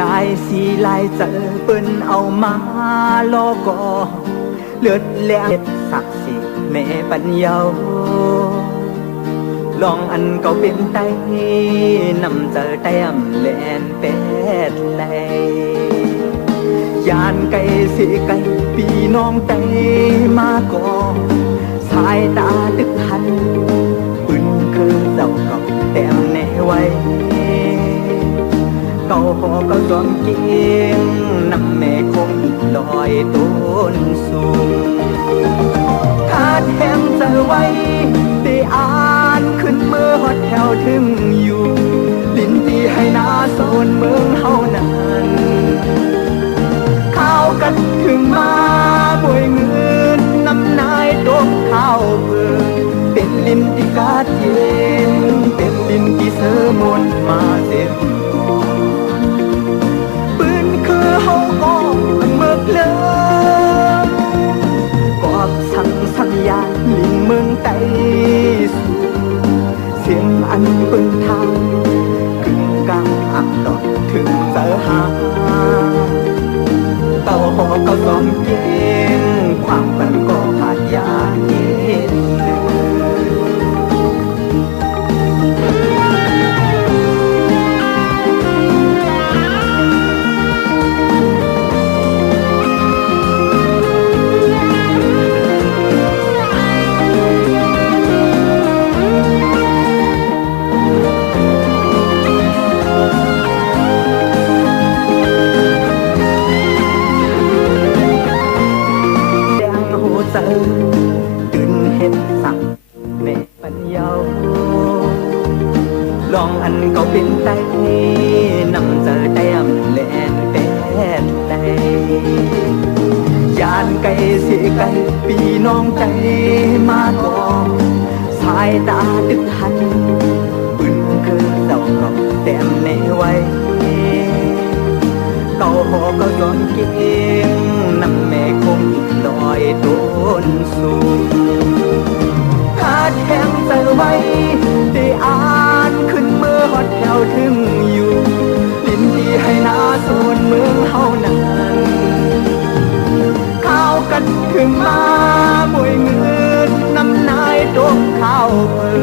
ลายสีลายเจอเปิ้นเอามาลอก่อเลือดแหลมสักสิแม่ปัญญาลองอันเก่าเป็นไตนำเจอแต้มแลนเป็ดไหลยานไก่สิไก่ปีน้องไตมาก่อสายตาตึกหันปืนคือเจ้าเก่าแต้มแน่ไว้เก่าหอเก่าจอมเกียงนำแม่คงลอยต้นสูงขาดแหมเจอไว้ได้อ่านขึ้นเมื่อฮอดแถวถึงอยู่ลิ้นตีให้นาโซนเมืองเฮานั้นข้าวกันถึงมาป่วยเงินนำนายตกข้าวเพิ่งเป็นลิ้นที่กาดเย็นเป็นลิ้นที่เสมนมาเต็มปืนคือเฮาก็มันเมือกเลิกกอบสัญญาลิงเมืองไต้สู่เสียงอันเปิ้นทางกึ่งกลางอักดอกถึงเจอหาเต่าหอเก่าซ้อมเก่งความฝันก็ขาดยาเย็นตื่นเห็ดสักเนปัญญาลองอันเก่าเป็นไตนำเจอแต้มแลนเป็ดไหลยานไก่สิไก่ปีน้องใจมาก่อสายตาตึกหันปืนคือเจ้าเก่าแต้มในไว้เก่าหอเก่าจอมเก่งนำแม่คงลอยต้นสูงขาดแหมเจอไว้ได้อ่านขึ้นเมื่อฮอดแถวถึงอยู่ลิ้นที่ให้นาโซนเมืองเฮานั้นข้าวกันถึงมาป่วยเงินนำนายตกข้าวเพิ่ง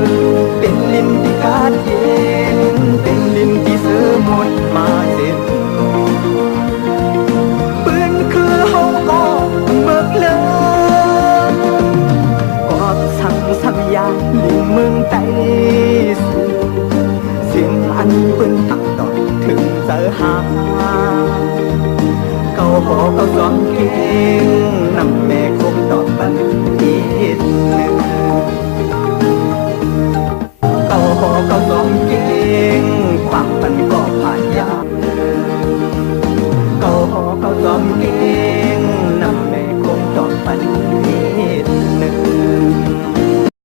เป็นลิ้นที่กาดเย็นเป็นลิ้นที่เสมนมาเจ็บปืนคือเฮาก็เบิกเลิกกอบสัญญาลิงเมืองไต้สู่เสียงอันเปิ้นตักตอดถึงเจอหาเก่าหอเก่าซ้อมเก่งนำแม่คงตอบปันอีกหนึ่งเก่าหอเก่าซ้อมเก่งความปันก็ผ่าน